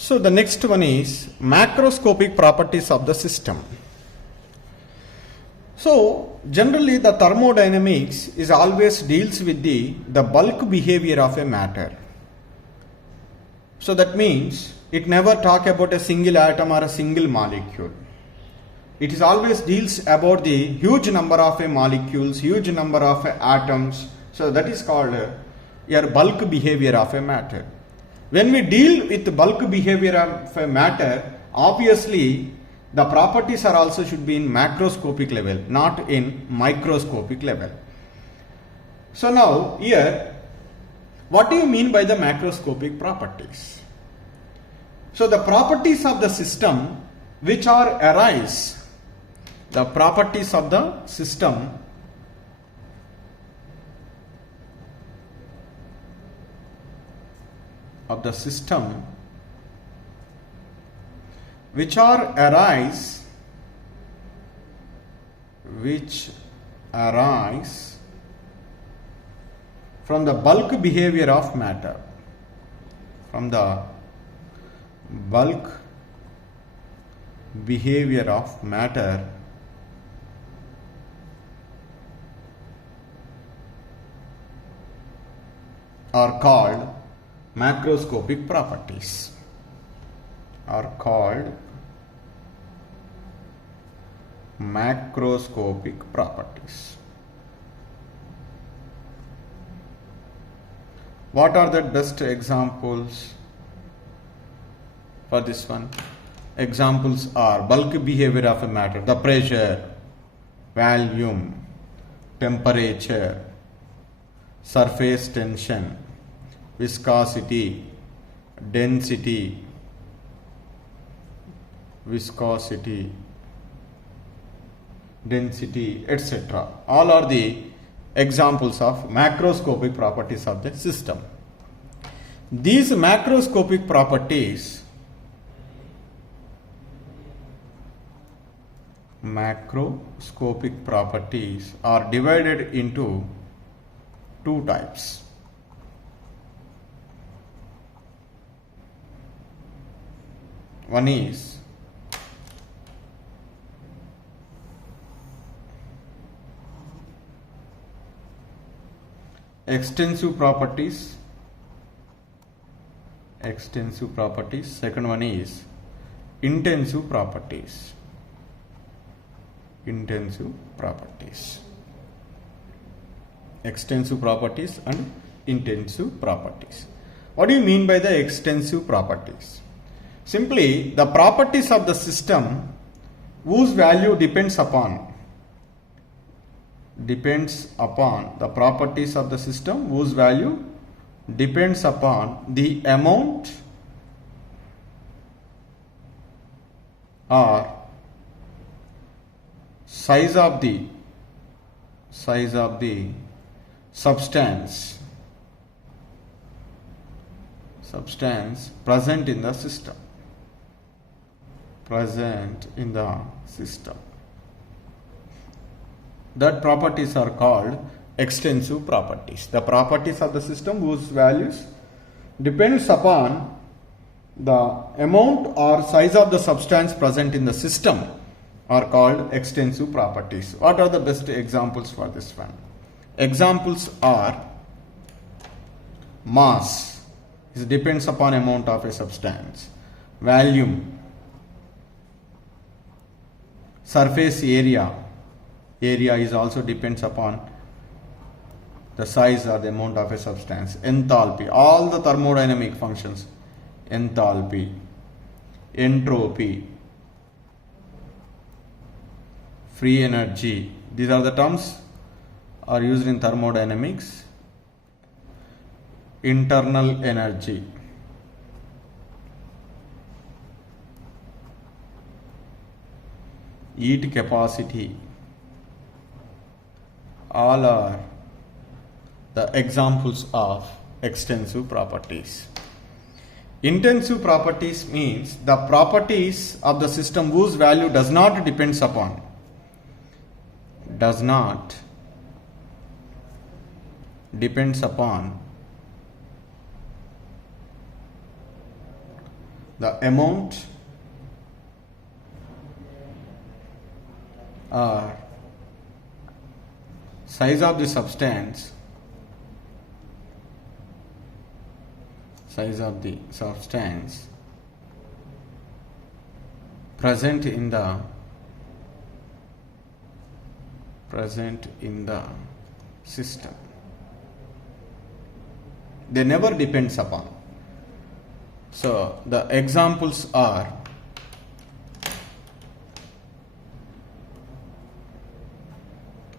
So the next one is macroscopic properties of the system. So generally the thermodynamics is always deals with the bulk behavior of a matter. So that means it never talk about a single atom or a single molecule. It is always deals about the huge number of molecules, huge number of atoms. So that is called your bulk behavior of a matter. When we deal with bulk behavior of a matter, obviously the properties are also should be in macroscopic level, not in microscopic level. So now here, what do you mean by the macroscopic properties? So the properties of the system which are arise, the properties of the system which arise from the bulk behavior of matter, are called macroscopic properties. What are the best examples for this one? Examples are bulk behavior of a matter, the pressure, volume, temperature, surface tension, viscosity, density, etc. All are the examples of macroscopic properties of the system. These macroscopic properties are divided into two types. One is extensive properties. Second one is intensive properties. Extensive properties and intensive properties. What do you mean by the extensive properties? Simply the properties of the system whose value depends upon the properties of the system whose value depends upon the amount or size of the substance present in the system. That properties are called extensive properties. The properties of the system whose values depends upon the amount or size of the substance present in the system are called extensive properties. What are the best examples for this one? Examples are mass, it depends upon amount of a substance. Volume, surface area is also depends upon the size or the amount of a substance. Enthalpy, all the thermodynamic functions, enthalpy, entropy, free energy, these are the terms are used in thermodynamics. Internal energy, heat capacity, all are the examples of extensive properties. Intensive properties means the properties of the system whose value does not depends upon the amount or size of the substance present in the system. They never depends upon. So the examples are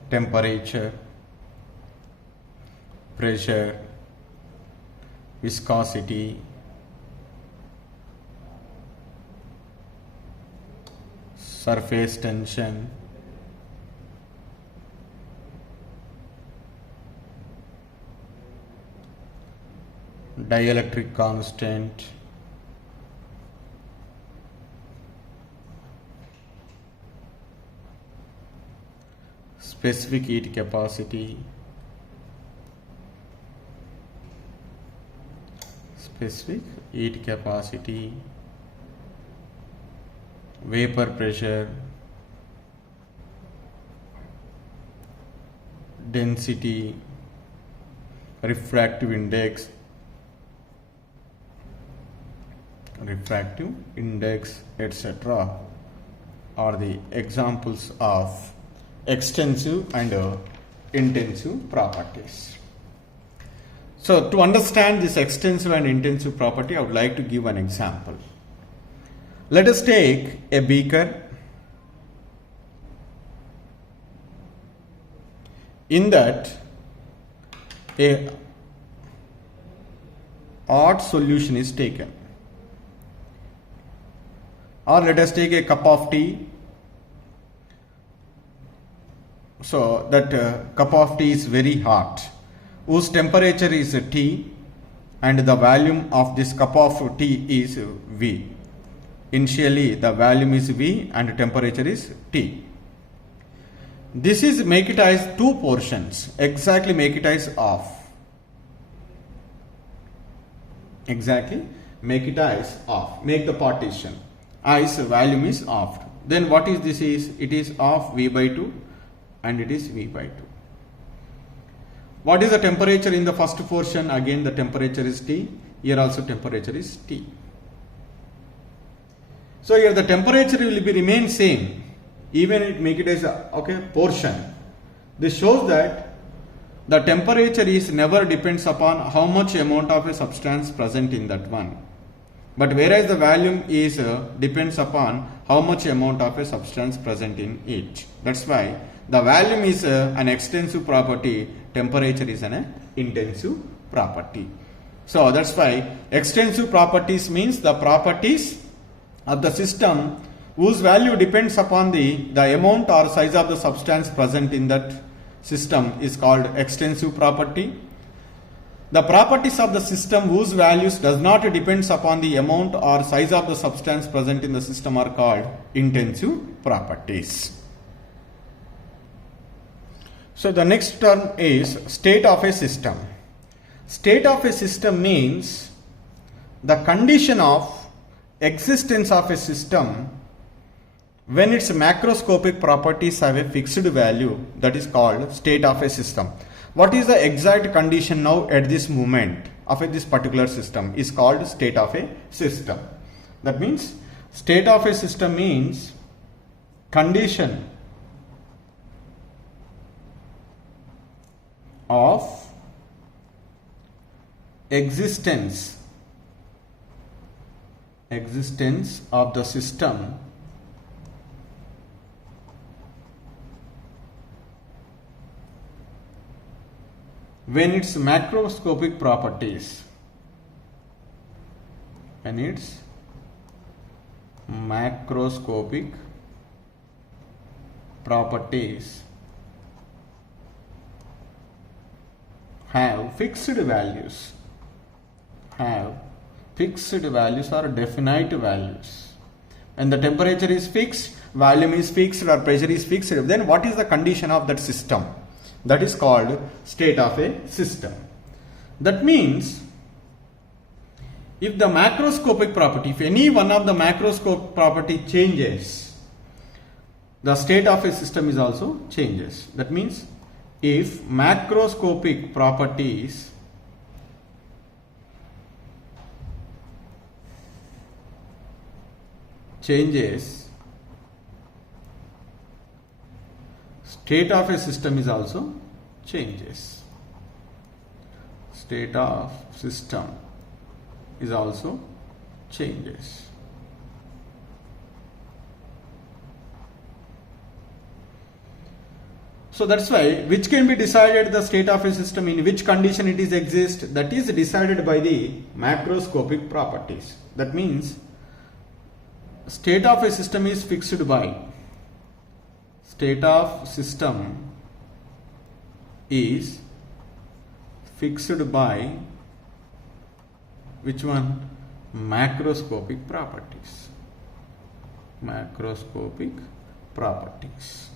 temperature, pressure, viscosity, surface tension, dielectric constant, specific heat capacity, vapor pressure, density, refractive index, etc. are the examples of extensive and intensive properties. So to understand this extensive and intensive property, I would like to give an example. Let us take a beaker. In that, a hot solution is taken. Or let us take a cup of tea. So that cup of tea is very hot, whose temperature is T, and the volume of this cup of tea is V. Initially the volume is V and temperature is T. This is make it as two portions. Exactly make it as half. Exactly make it as half. Make the partition. As volume is half. Then what is this is? It is half V by 2 and it is V by 2. What is the temperature in the first portion? Again the temperature is T. Here also temperature is T. So here the temperature will be remain same. Even it make it as a portion. This shows that the temperature is never depends upon how much amount of a substance present in that one. But whereas the volume is depends upon how much amount of a substance present in it. That's why the volume is an extensive property, temperature is an intensive property. So that's why extensive properties means the properties of the system whose value depends upon the amount or size of the substance present in that system is called extensive property. The properties of the system whose values does not depends upon the amount or size of the substance present in the system are called intensive properties. So the next term is state of a system. State of a system means the condition of existence of a system when its macroscopic properties have a fixed value, that is called state of a system. What is the exact condition now at this moment of this particular system is called state of a system. That means state of a system means condition of existence of the system when its macroscopic properties have fixed values or definite values. When the temperature is fixed, volume is fixed or pressure is fixed, then what is the condition of that system? That is called state of a system. That means if the macroscopic property, if any one of the macroscopic property changes, the state of a system is also changes. That means if macroscopic properties changes, state of a system is also changes. State of system is also changes. So that's why which can be decided the state of a system, in which condition it is exist, that is decided by the macroscopic properties. That means state of a system is fixed by, state of system is fixed by which one? Macroscopic properties. Macroscopic properties.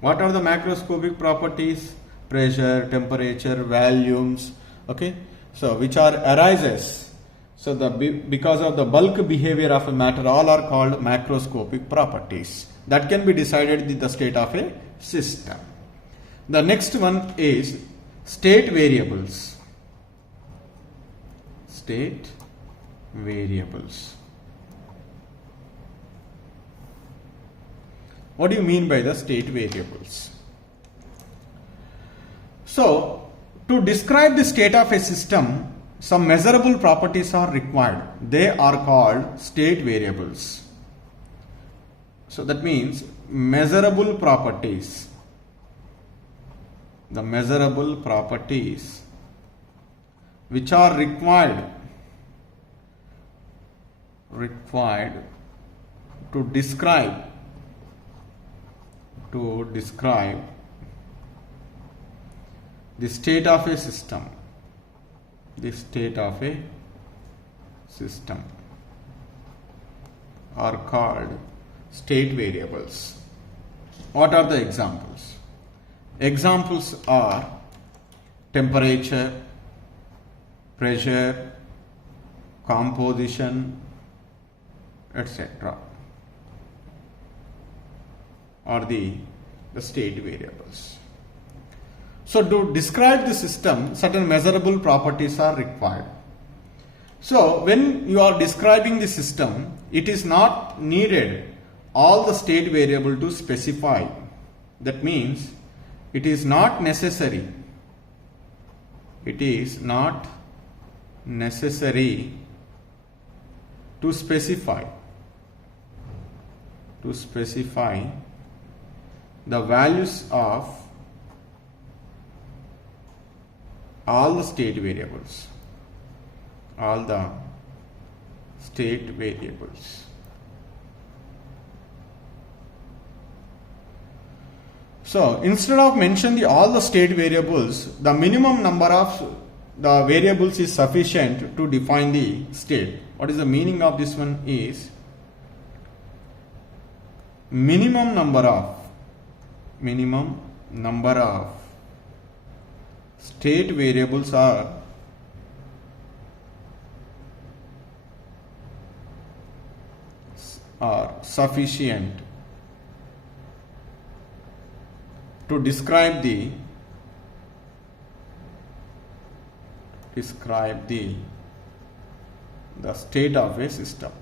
What are the macroscopic properties? Pressure, temperature, volumes, okay, so which are arises, so the because of the bulk behavior of a matter, all are called macroscopic properties that can be decided in the state of a system. The next one is state variables. State variables. What do you mean by the state variables? So, to describe the state of a system, some measurable properties are required. They are called state variables. So that means measurable properties. The measurable properties which are required to describe the state of a system. The state of a system are called state variables. What are the examples? Examples are temperature, pressure, composition, etc. are the state variables. So to describe the system, certain measurable properties are required. So when you are describing the system, it is not needed all the state variable to specify. That means it is not necessary. It is not necessary to specify the values of all the state variables. All the state variables. So instead of mentioning all the state variables, the minimum number of the variables is sufficient to define the state. What is the meaning of this one is minimum number of state variables are sufficient to describe the state of a system.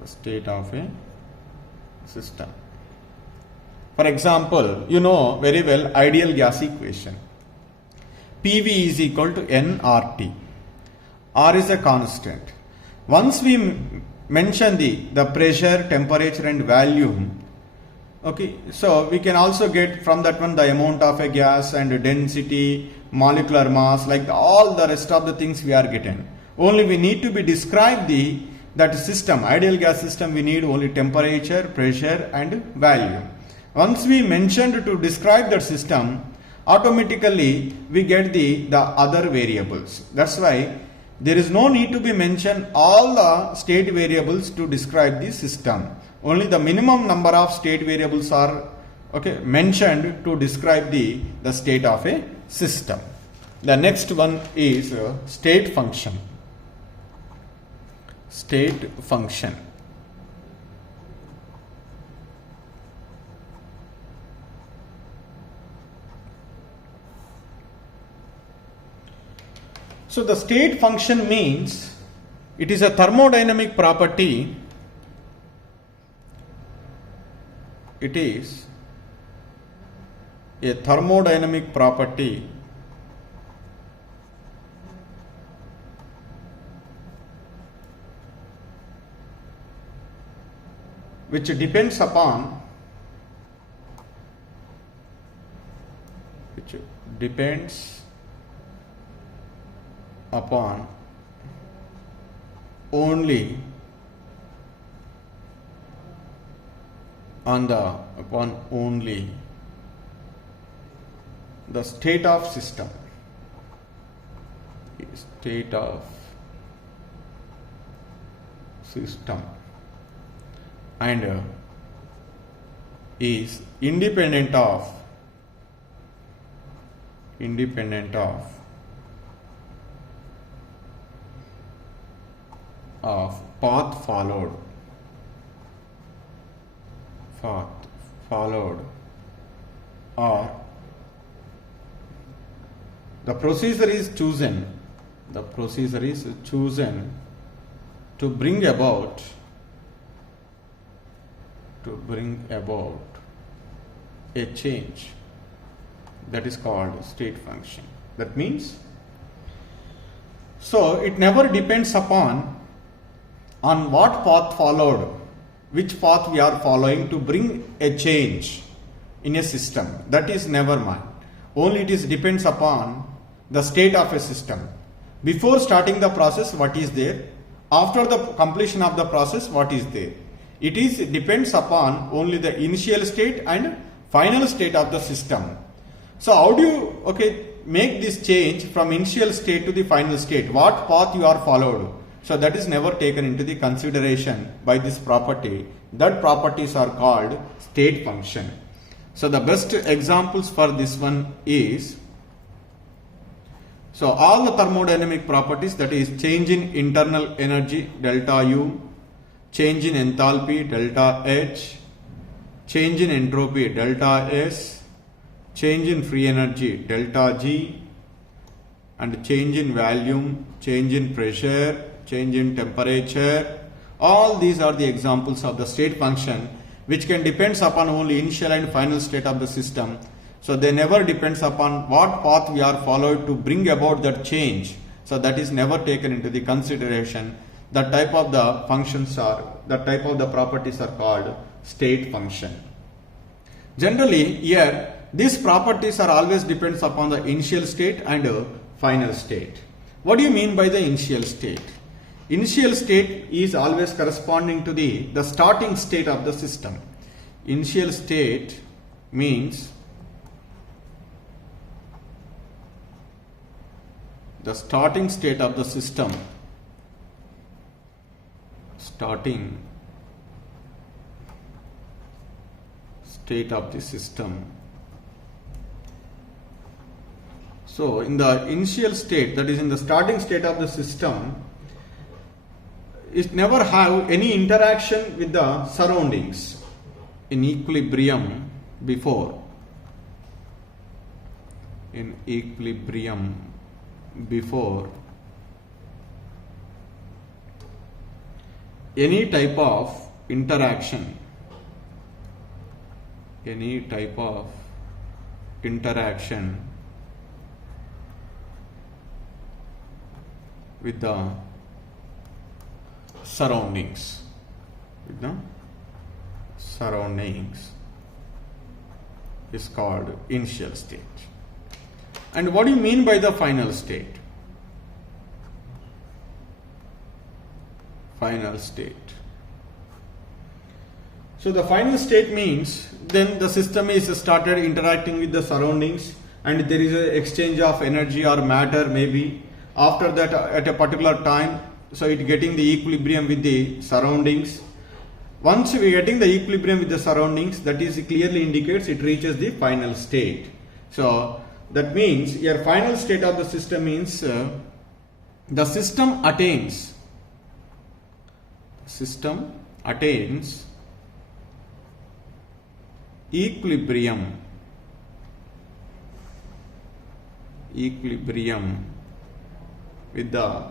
The state of a system. For example, you know very well ideal gas equation. PV is equal to nRT. R is a constant. Once we mention the pressure, temperature and volume, okay, so we can also get from that one the amount of a gas and density, molecular mass, like all the rest of the things we are getting. Only we need to be describe that system, ideal gas system, we need only temperature, pressure and volume. Once we mentioned to describe that system, automatically we get the other variables. That's why there is no need to be mentioned all the state variables to describe the system. Only the minimum number of state variables are mentioned to describe the state of a system. The next one is state function. State function. So the state function means it is a thermodynamic property. It is a thermodynamic property which depends upon only the state of system. State of system and is independent of path followed or the procedure is chosen to bring about a change. That is called state function. That means, so it never depends upon on what path followed, which path we are following to bring a change in a system. That is never mind. Only it is depends upon the state of a system. Before starting the process, what is there? After the completion of the process, what is there? It depends upon only the initial state and final state of the system. So how do you make this change from initial state to the final state? What path you are followed? So that is never taken into the consideration by this property. That properties are called state function. So the best examples for this one is, so all the thermodynamic properties, that is change in internal energy delta U, change in enthalpy delta H, change in entropy delta S, change in free energy delta G, and change in volume, change in pressure, change in temperature. All these are the examples of the state function which can depends upon only initial and final state of the system. So they never depends upon what path we are followed to bring about that change. So that is never taken into the consideration. That type of the properties are called state function. Generally here these properties are always depends upon the initial state and final state. What do you mean by the initial state? Initial state is always corresponding to the starting state of the system. Initial state means the starting state of the system. Starting state of the system. So in the initial state, that is in the starting state of the system, it never have any interaction with the surroundings in equilibrium before. In equilibrium before any type of interaction with the surroundings, is called initial state. And what do you mean by the final state? Final state. So the final state means then the system is started interacting with the surroundings and there is an exchange of energy or matter maybe. After that at a particular time, so it getting the equilibrium with the surroundings. Once we getting the equilibrium with the surroundings, that is clearly indicates it reaches the final state. So That means your final state of the system means the system attains equilibrium with the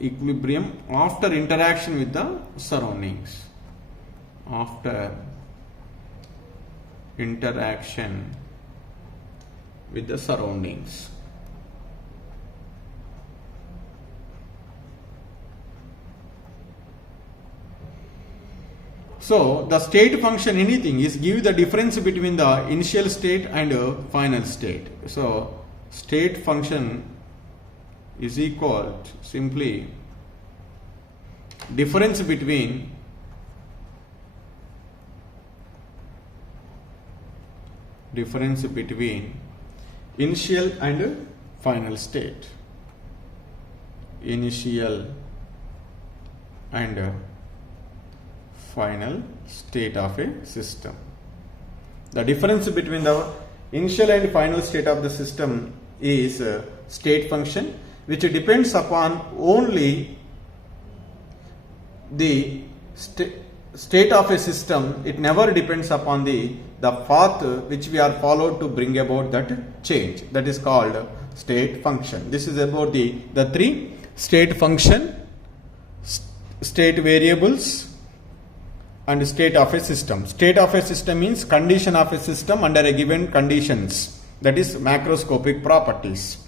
equilibrium after interaction with the surroundings. After interaction with the surroundings. So the state function anything is give the difference between the initial state and final state. So state function is equal to simply difference between initial and final state. Initial and final state of a system. The difference between the initial and final state of the system is state function, which depends upon only the state of a system. It never depends upon the path which we are followed to bring about that change. That is called state function. This is about the three: state function, state variables, and state of a system. State of a system means condition of a system under a given conditions, that is macroscopic properties.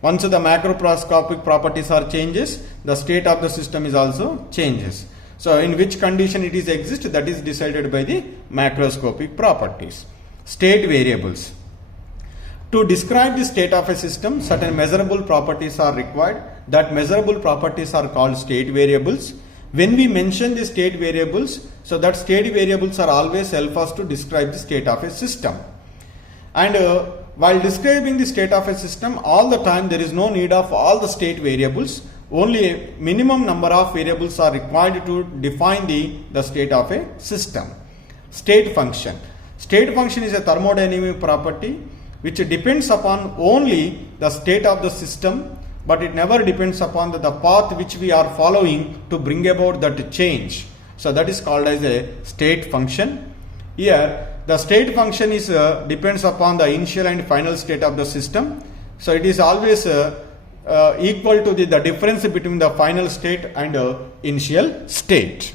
Once the macroscopic properties are changes, the state of the system is also changes. So in which condition it is exist, that is decided by the macroscopic properties. State variables. To describe the state of a system, certain measurable properties are required. That measurable properties are called state variables. When we mention the state variables, so that state variables are always help us to describe the state of a system. And while describing the state of a system, all the time there is no need of all the state variables. Only a minimum number of variables are required to define the state of a system. State function. State function is a thermodynamic property which depends upon only the state of the system, but it never depends upon the path which we are following to bring about that change. So that is called as a state function. Here the state function is depends upon the initial and final state of the system. So it is always equal to the difference between the final state and initial state.